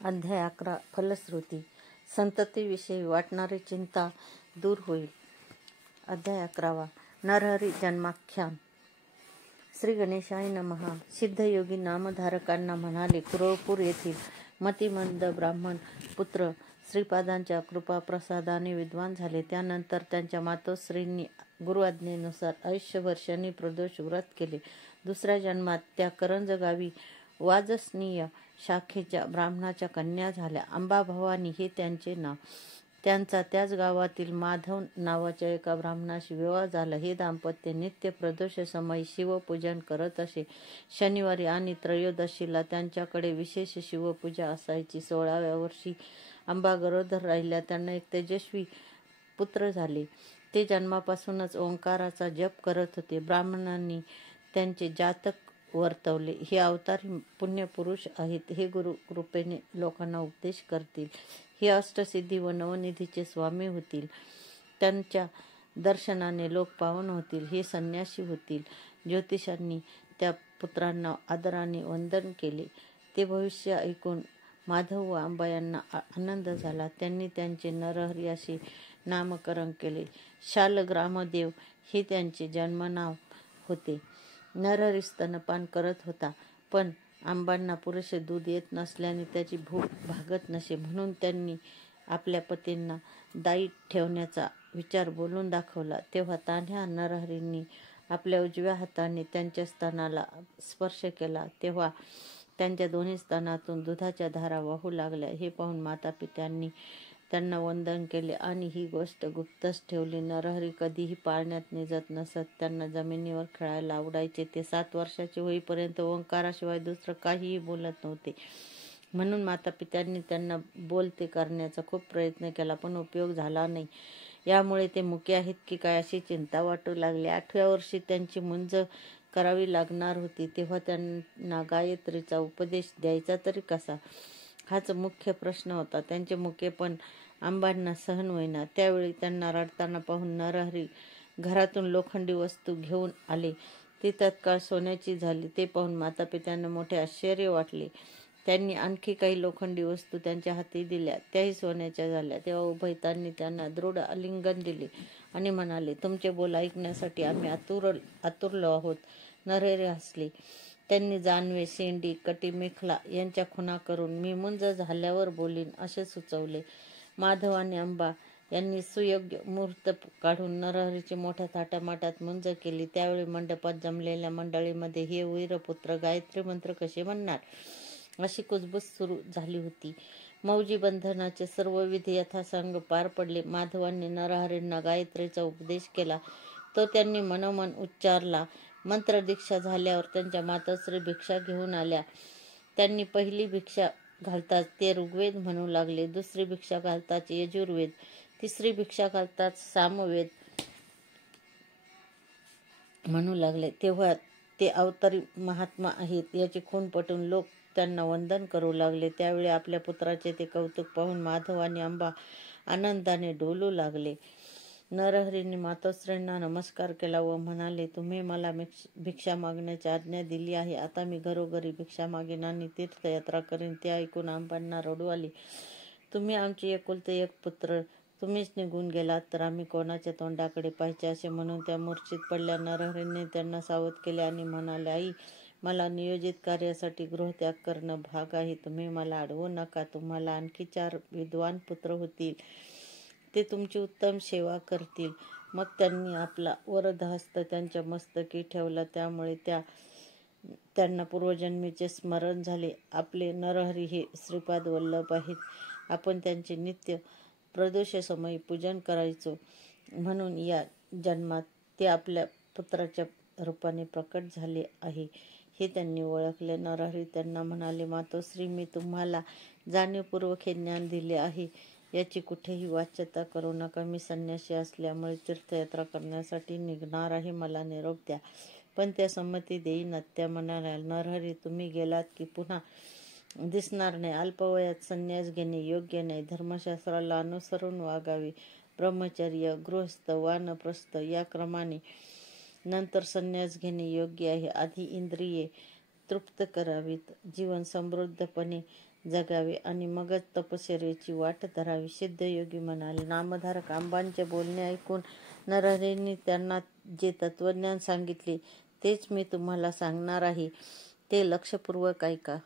अध्याय 11 फलश्रुती. संततीविषयी वाटणारी चिंता दूर होईल. अध्याय 11 नरहरी जन्माख्यान. श्री गणेशाय नमः. सिद्धयोगी नामधारकांना म्हणाले, कुरळपूर येथील मतिमंद ब्राह्मण पुत्र श्रीपादांच्या कृपाप्रसादाने विद्वान झाले. त्यानंतर त्यांच्या मातोश्रींनी गुरुआज्ञेनुसार आयुष्यभर शनी प्रदोष व्रत केले. दुसऱ्या जन्मात त्या करंज गावी वाजसनीय शाखेच्या ब्राह्मणाच्या कन्या झाल्या. अंबाभवानी हे त्यांचे नाव. त्यांचा त्याच गावातील माधव नावाच्या एका ब्राह्मणाशी विवाह झाला. हे दाम्पत्य नित्य प्रदोषसमयी शिवपूजन करत असे. शनिवारी आणि त्रयोदशीला त्यांच्याकडे विशेष शिवपूजा असायची. 16व्या वर्षी अंबा गरोदर राहिल्या. त्यांना एक तेजस्वी पुत्र झाले. ते जन्मापासूनच ओंकाराचा जप करत होते. ब्राह्मणांनी त्यांचे जातक वर्तवले. हे अवतारी पुण्यपुरुष आहेत. हे गुरु कृपेने लोकांना उपदेश करतील. हे अष्टसिद्धी व नवनिधीचे स्वामी होतील. त्यांच्या दर्शनाने लोक पावन होतील. हे संन्यासी होतील. ज्योतिषांनी त्या पुत्रांना आदराने वंदन केले. ते भविष्य ऐकून माधव व अंबा यांना आनंद झाला. त्यांनी त्यांचे नरहरी असे नामकरण केले. शालग्रामदेव हे त्यांचे जन्मनाव होते. नरहरी स्तनपान करत होता, पण अंबांना पुरेसे दूध येत नसल्याने त्याची भूक भागत नसे. म्हणून त्यांनी आपल्या पतींना दाई ठेवण्याचा विचार बोलून दाखवला. तेव्हा तान्ह्या नरहरींनी आपल्या उजव्या हाताने त्यांच्या स्तनाला स्पर्श केला. तेव्हा त्यांच्या दोन्ही स्तनातून दुधाच्या धारा वाहू लागल्या. हे पाहून मातापित्यांनी त्यांना वंदन केले आणि ही गोष्ट गुप्तच ठेवली. नरहरी कधीही पाळण्यात निजत नसत. त्यांना जमिनीवर खेळायला आवडायचे. ते 7 वर्षाचे होईपर्यंत ओंकाराशिवाय दुसरं काहीही बोलत नव्हते. म्हणून मातापित्यांनी त्यांना बोलते करण्याचा खूप प्रयत्न केला, पण उपयोग झाला नाही. यामुळे ते मुके आहेत की काय अशी चिंता वाटू लागली. 8व्या वर्षी त्यांची मुंज करावी लागणार होती. तेव्हा त्यांना गायत्रीचा उपदेश द्यायचा तरी कसा, हाच मुख्य प्रश्न होता. त्यांचे मुकेपण अंबांना सहन होईना. त्यावेळी त्यांना रडताना पाहून नरहरी घरातून लोखंडी वस्तू घेऊन आले. ती तत्काळ सोन्याची झाली. ते पाहून मातापित्यांना मोठे आश्चर्य वाटले. त्यांनी आणखी काही लोखंडी वस्तू त्यांच्या हाती दिल्या. त्याही सोन्याच्या झाल्या. तेव्हा उभयतांनी त्यांना दृढ आलिंगन दिले आणि म्हणाले, तुमचे बोल ऐकण्यासाठी आम्ही आतुरलो आहोत. नरहरी हसले. त्यांनी जानवे, शेंडी, कटी, मेखला यांच्या खुणा करून मी मुंज झाल्यावर बोलीन असे सुचवले. माधव आणि अंबा यांनी सुयोग्य मुहूर्त काढून नरहरीची मोठ्या थाटामाटात मुंज केली. त्यावेळी मंडपात जमलेल्या मंडळीमध्ये हे वीरपुत्र गायत्री मंत्र कसे म्हणणार अशी कुजबूज सुरू झाली होती. मौजी बंधनाचे सर्व विधी यथासांग पार पडले. माधवांनी नरहरींना गायत्रीचा उपदेश केला. तो त्यांनी मनोमन उच्चारला. मंत्रदीक्षा झाल्यावर त्यांच्या मातोश्री भिक्षा घेऊन आल्या. त्यांनी पहिली भिक्षा घालताच ते ऋग्वेद म्हणू लागले. दुसरी भिक्षा घालताच यजुर्वेद, तिसरी भिक्षा घालताच सामवेद म्हणू लागले. तेव्हा ते अवतारी महात्मा आहेत याची खूण पटून लोक त्यांना वंदन करू लागले. त्यावेळी आपल्या पुत्राचे ते कौतुक पाहून माधव आणि अंबा आनंदाने डोलू लागले. नरहरींनी मातोश्रींना नमस्कार केला व म्हणाले, तुम्ही मला भिक्षा मागण्याची आज्ञा दिली आहे. आता मी घरोघरी भिक्षा मागेन आणि तीर्थयात्रा करीन. ते ऐकून अंबांना रडू आले. तुम्ही आमचे एकुलते एक पुत्र, तुम्हीच निघून गेलात तर आम्ही कोणाच्या तोंडाकडे पाहायचे असे म्हणून त्या मूर्छित पडल्या. नरहरींनी त्यांना सावध केले आणि म्हणाले, आई, मला नियोजित कार्यासाठी गृहत्याग करणं भाग आहे. तुम्ही मला अडवू नका. तुम्हाला आणखी 4 विद्वान पुत्र होतील. ते तुमची उत्तम सेवा करतील. मग त्यांनी आपला वरदहस्त त्यांच्या मस्तकी ठेवला. त्यामुळे त्यांना पूर्वजन्मीचे स्मरण झाले. आपले नरहरी हे श्रीपाद वल्लभ आहेत. आपण त्यांचे नित्य प्रदोषसमयी पूजन करायचो. म्हणून या जन्मात ते आपल्या पुत्राच्या रूपाने प्रकट झाले आहे हे त्यांनी ओळखले. नरहरी त्यांना म्हणाले, मातोश्री, मी तुम्हाला जाणीवपूर्वक हे ज्ञान दिले आहे याची कुठेही वाच्यता करू नका. मी संन्यासी असल्यामुळे तीर्थयात्रा करण्यासाठी निघणार आहे. मला निरोप द्या. पण त्या संमती देईनात. त्या म्हणाल्या, नरहरी, तुम्ही गेलात की पुन्हा दिसणार नाही. अल्पवयात संन्यास घेणे योग्य नाही. धर्मशास्त्राला अनुसरून वागावे. ब्रह्मचर्य, गृहस्थ, वानप्रस्थ या क्रमाने नंतर संन्यास घेणे योग्य आहे. आधी इंद्रिये तृप्त करावीत. जीवन समृद्धपणे जगावे आणि मगच तपश्चर्येची वाट धरावी. सिद्धयोगी म्हणाले. नामधारक आंबांचे बोलणे ऐकून नरहरींनी त्यांना जे तत्वज्ञान सांगितले तेच मी तुम्हाला सांगणार आहे, ते लक्षपूर्वक ऐका.